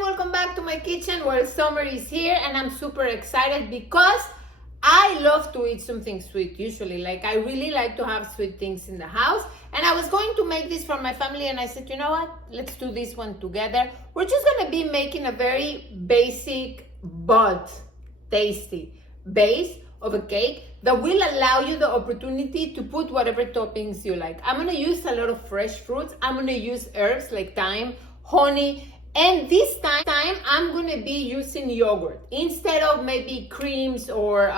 welcome back to my kitchen where summer is here, and I'm super excited because I love to eat something sweet usually. Like, I really like to have sweet things in the house, and I was going to make this for my family, and I said, you know what, let's do this one together. We're just gonna be making a very basic but tasty base of a cake that will allow you the opportunity to put whatever toppings you like. I'm gonna use a lot of fresh fruits. I'm gonna use herbs like thyme, honey, and this time I'm gonna be using yogurt instead of maybe creams or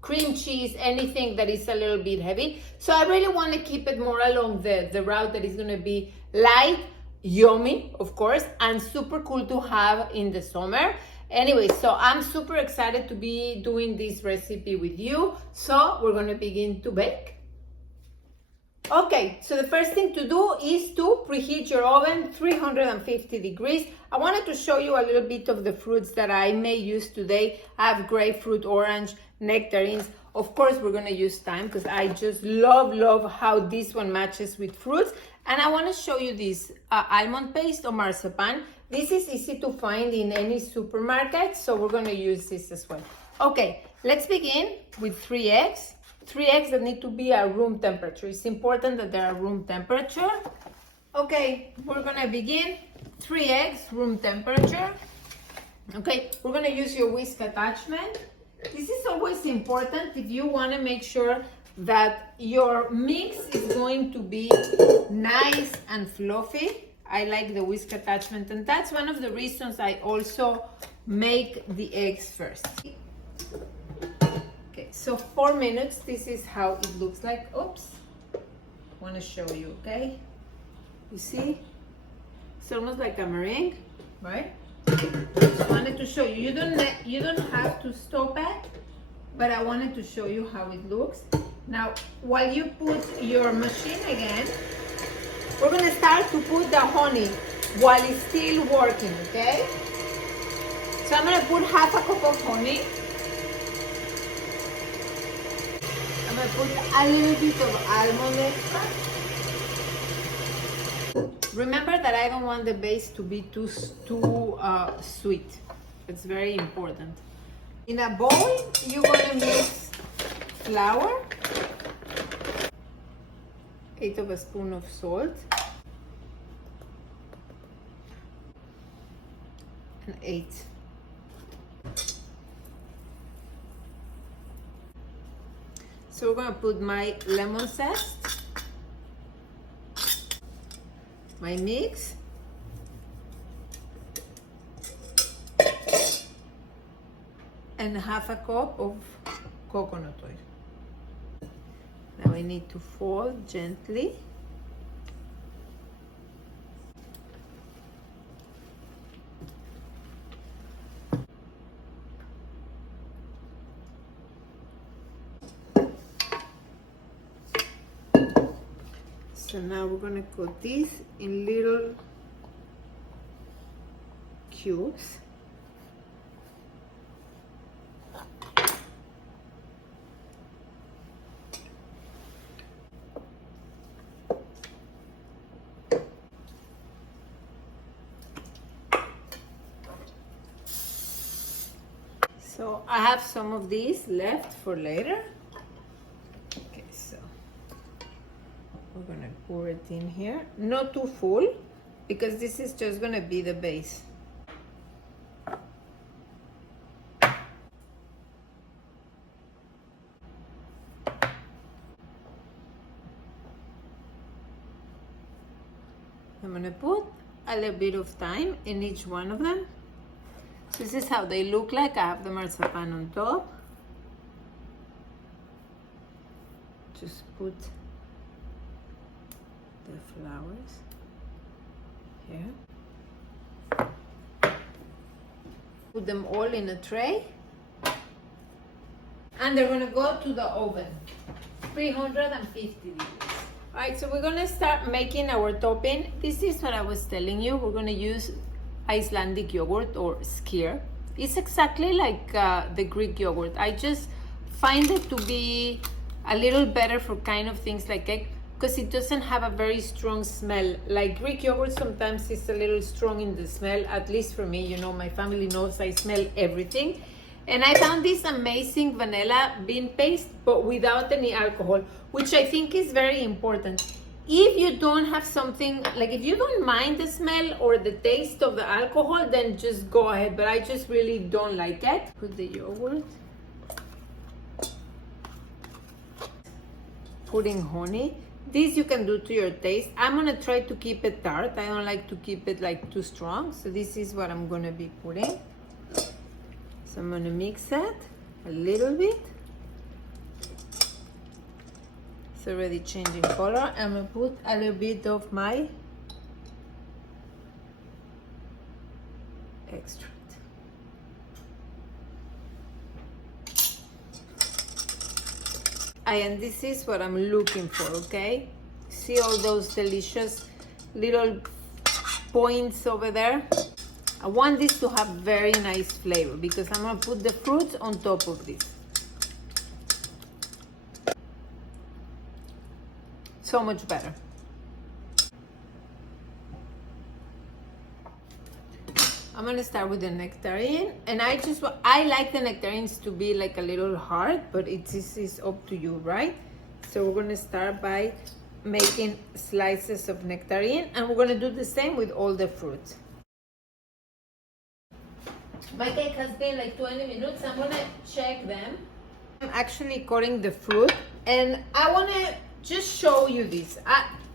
cream cheese, anything that is a little bit heavy. So I really want to keep it more along the route that is gonna be light, yummy, of course, and super cool to have in the summer. Anyway, so I'm super excited to be doing this recipe with you. So we're gonna begin to bake. Okay, so the first thing to do is to preheat your oven 350 degrees. I wanted to show you a little bit of the fruits that I may use today. I have grapefruit, orange, nectarines. Of course, we're gonna use thyme because I just love how this one matches with fruits. And I wanna show you this almond paste or marzipan. This is easy to find in any supermarket, so we're gonna use this as well. Okay, let's begin with 3 eggs. 3 eggs that need to be at room temperature. It's important that they are room temperature. Okay, we're gonna begin. 3 eggs, room temperature. Okay, we're gonna use your whisk attachment. This is always important if you wanna make sure that your mix is going to be nice and fluffy. I like the whisk attachment, and that's one of the reasons I also make the eggs first. Okay, so 4 minutes, this is how it looks like. Oops, I want to show you, okay? You see? It's almost like a meringue, right? I wanted to show you. You don't have to stop it, but I wanted to show you how it looks. Now, while you put your machine again, we're gonna start to put the honey while it's still working, okay? So I'm gonna put half a cup of honey. I'm gonna put a little bit of almond extract. Remember that I don't want the base to be too sweet. It's very important. In a bowl, you're gonna mix flour, 1/8 of a spoon of salt, and 8. So we're gonna put my lemon zest, my mix, and half a cup of coconut oil. Now I need to fold gently. So now we're gonna cut this in little cubes. So I have some of these left for later. Okay, so we're gonna pour it in here. Not too full, because this is just gonna be the base. I'm gonna put a little bit of thyme in each one of them. This is how they look like. I have the marzipan on top. Just put the flowers here. Put them all in a tray. And they're gonna go to the oven, 350 degrees. Alright, so we're gonna start making our topping. This is what I was telling you. We're gonna use Icelandic yogurt or skyr. It's exactly like the Greek yogurt. I just find it to be a little better for kind of things like cake. because it doesn't have a very strong smell. Like Greek yogurt sometimes is a little strong in the smell, at least for me. You know, my family knows I smell everything. And I found this amazing vanilla bean paste, but without any alcohol, which I think is very important. If you don't have something, like if you don't mind the smell or the taste of the alcohol, then just go ahead. But I just really don't like it. Put the yogurt. Putting honey. This you can do to your taste. I'm gonna try to keep it tart. I don't like to keep it like too strong. So this is what I'm gonna be putting. So I'm gonna mix that a little bit. It's already changing color. I'm gonna put a little bit of my extract. And this is what I'm looking for, okay? See all those delicious little points over there? I want this to have very nice flavor because I'm gonna put the fruits on top of this. So much better. I'm gonna start with the nectarine, and I like the nectarines to be like a little hard, but this is up to you, right? So we're gonna start by making slices of nectarine, and we're gonna do the same with all the fruits. My cake has been like 20 minutes. I'm gonna check them. I'm actually cutting the fruit, and I wanna just show you this.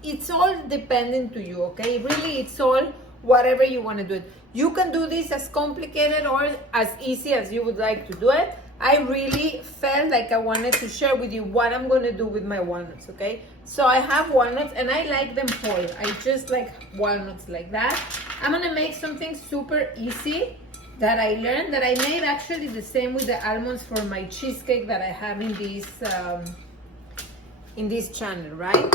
It's all dependent to you, okay? Really, it's all whatever you wanna do it. You can do this as complicated or as easy as you would like to do it. I really felt like I wanted to share with you what I'm gonna do with my walnuts, okay? So I have walnuts and I like them whole. I just like walnuts like that. I'm gonna make something super easy that I learned, that I made actually the same with the almonds for my cheesecake that I have in this channel, right?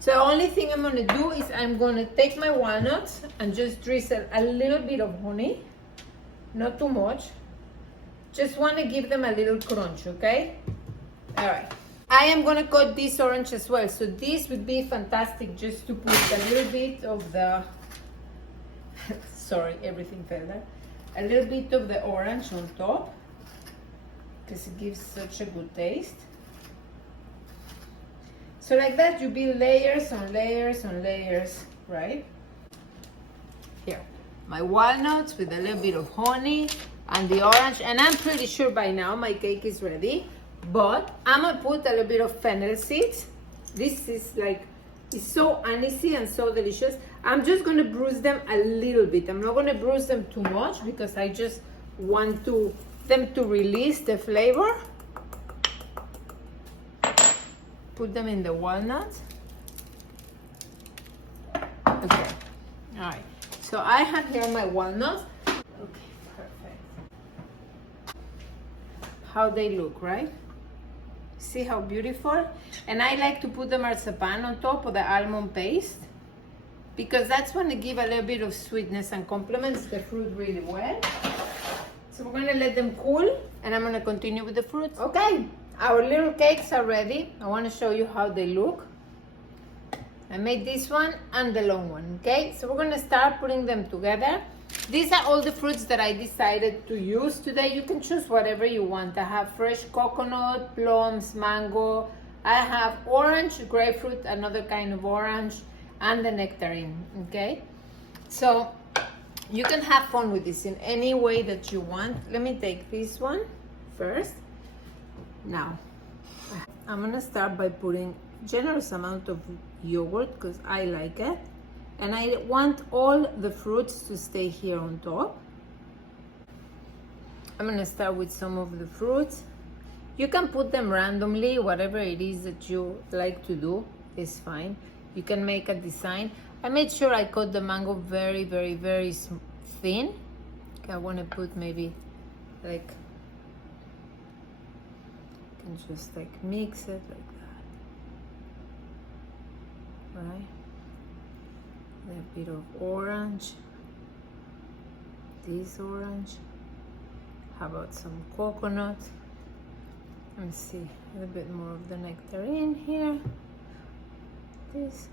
So the only thing I'm gonna do is I'm gonna take my walnuts and just drizzle a little bit of honey, not too much. Just wanna give them a little crunch, okay? All right. I am gonna cut this orange as well. So this would be fantastic just to put a little bit of the, sorry, everything fell there. A little bit of the orange on top because it gives such a good taste. So like that, you build layers on layers on layers, right? Here, my walnuts with a little bit of honey and the orange, and I'm pretty sure by now my cake is ready, but I'm gonna put a little bit of fennel seeds. This is like, it's so anisey and so delicious. I'm just gonna bruise them a little bit. I'm not gonna bruise them too much because I just want them to release the flavor. Put them in the walnuts. Okay, all right. So I have here my walnuts. Okay, perfect. How they look, right? See how beautiful? And I like to put the marzipan on top of the almond paste because that's going to give a little bit of sweetness and complements the fruit really well. So we're going to let them cool and I'm going to continue with the fruits. Okay. Our little cakes are ready. I want to show you how they look. I made this one and the long one, okay? So we're going to start putting them together. These are all the fruits that I decided to use today. You can choose whatever you want. I have fresh coconut, plums, mango. I have orange, grapefruit, another kind of orange, and the nectarine, okay? So you can have fun with this in any way that you want. Let me take this one first. Now, I'm gonna start by putting generous amount of yogurt because I like it. And I want all the fruits to stay here on top. I'm gonna start with some of the fruits. You can put them randomly, whatever it is that you like to do is fine. You can make a design. I made sure I cut the mango very, very, very thin. Okay, I wanna put maybe like, and just like mix it like that, right? A bit of orange, this orange. How about some coconut? Let's see, a little bit more of the nectarine here. this.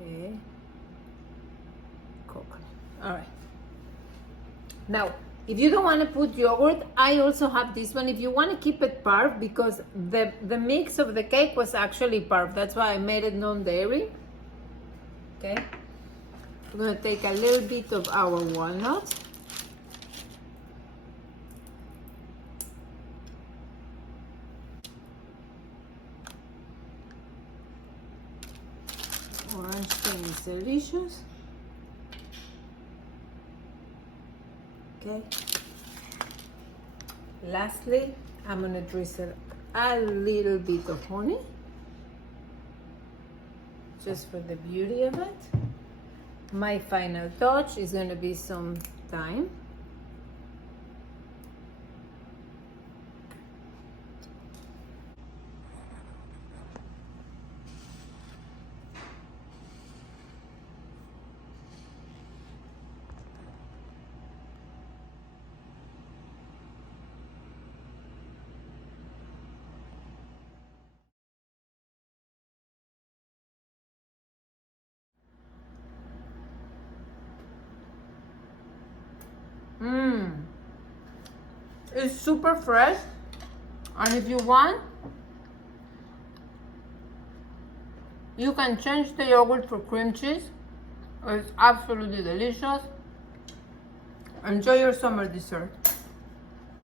Okay. Coconut. All right. Now, if you don't want to put yogurt, I also have this one. If you want to keep it parv, because the mix of the cake was actually parv. That's why I made it non-dairy. Okay. We're going to take a little bit of our walnuts. Orange cream is delicious. Okay. Lastly, I'm gonna drizzle a little bit of honey, just for the beauty of it. My final touch is gonna be some thyme. It's super fresh, and if you want, you can change the yogurt for cream cheese. It's absolutely delicious. Enjoy your summer dessert.